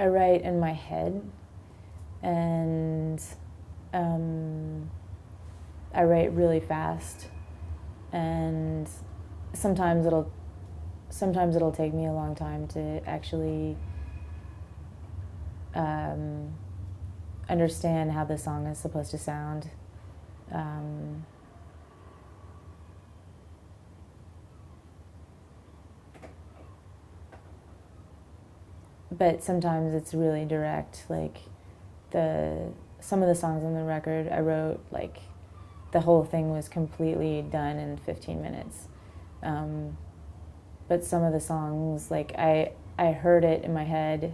I write in my head, and I write really fast, and sometimes it'll take me a long time to actually understand how the song is supposed to sound. But sometimes it's really direct. Like some of the songs on the record I wrote, like the whole thing was completely done in 15 minutes. But some of the songs, like I heard it in my head,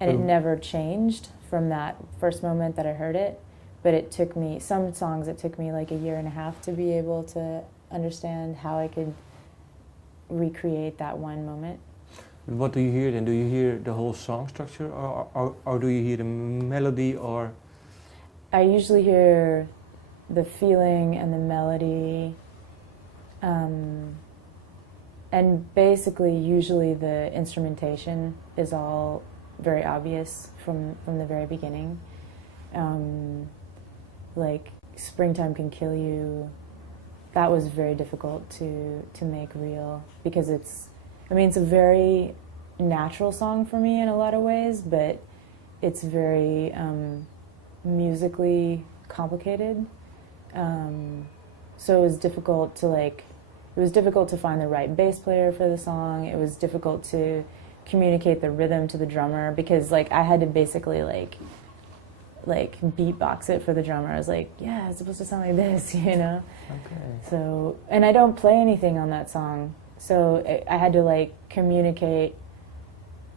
and it never changed from that first moment that I heard it. But it took me, some songs it took me like a year and a half to be able to understand how I could recreate that one moment. What do you hear then? Do you hear the whole song structure, or do you hear the melody, or? I usually hear the feeling and the melody, and basically usually the instrumentation is all very obvious from the very beginning. Like Springtime Can Kill You, that was very difficult to make real, because it's a very natural song for me in a lot of ways, but it's very musically complicated. So it was difficult to find the right bass player for the song. It was difficult to communicate the rhythm to the drummer, because like I had to basically like beatbox it for the drummer. I was like, yeah, it's supposed to sound like this, you know? Okay. So, and I don't play anything on that song. So I had to like communicate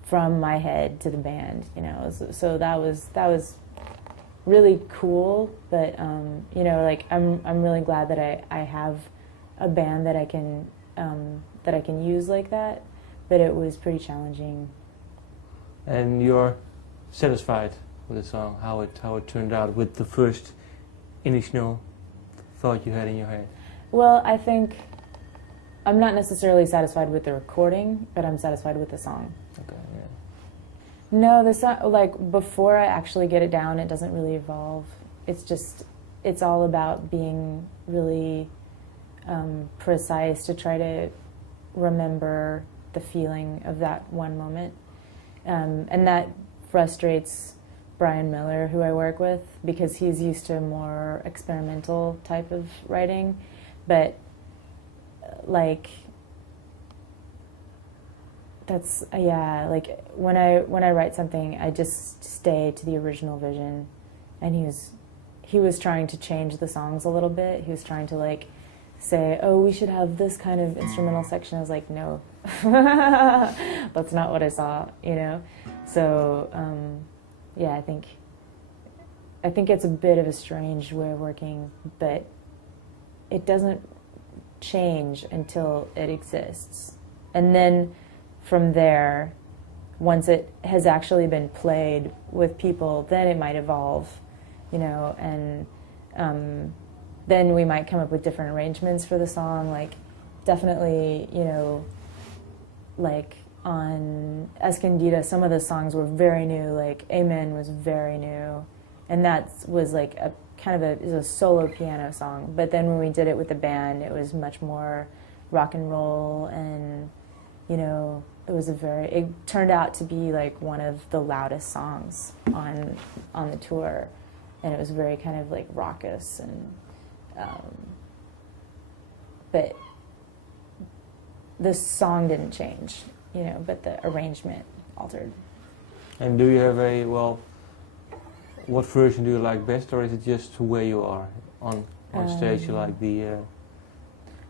from my head to the band, you know. So that was really cool. But you know, like I'm really glad that I have a band that I can use like that. But it was pretty challenging. And you're satisfied with the song, how it turned out with the first initial thought you had in your head? Well, I think I'm not necessarily satisfied with the recording, but I'm satisfied with the song. Okay, yeah. No, the song, like before I actually get it down, it doesn't really evolve. It's all about being really precise to try to remember the feeling of that one moment. And that frustrates Brian Miller, who I work with, because he's used to a more experimental type of writing. But like that's like when I write something, I just stay to the original vision. And he was trying to change the songs a little bit. He was trying to like say, oh, we should have this kind of instrumental section. I was like, no, that's not what I saw, you know. So yeah, I think it's a bit of a strange way of working, but it doesn't change until it exists. And then from there, once it has actually been played with people, then it might evolve, you know, and then we might come up with different arrangements for the song. Like definitely, you know, like on Escondida, some of the songs were very new, like Amen was very new, and that was like a kind of a solo piano song. But then when we did it with the band, it was much more rock and roll, and you know, it turned out to be like one of the loudest songs on the tour, and it was very kind of like raucous, and but the song didn't change, you know, but the arrangement altered. And do you have what version do you like best, or is it just where you are on stage? You like the?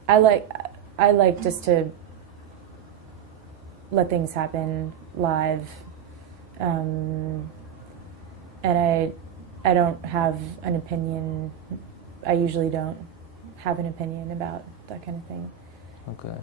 I like just to let things happen live, and I don't have an opinion. I usually don't have an opinion about that kind of thing. Okay.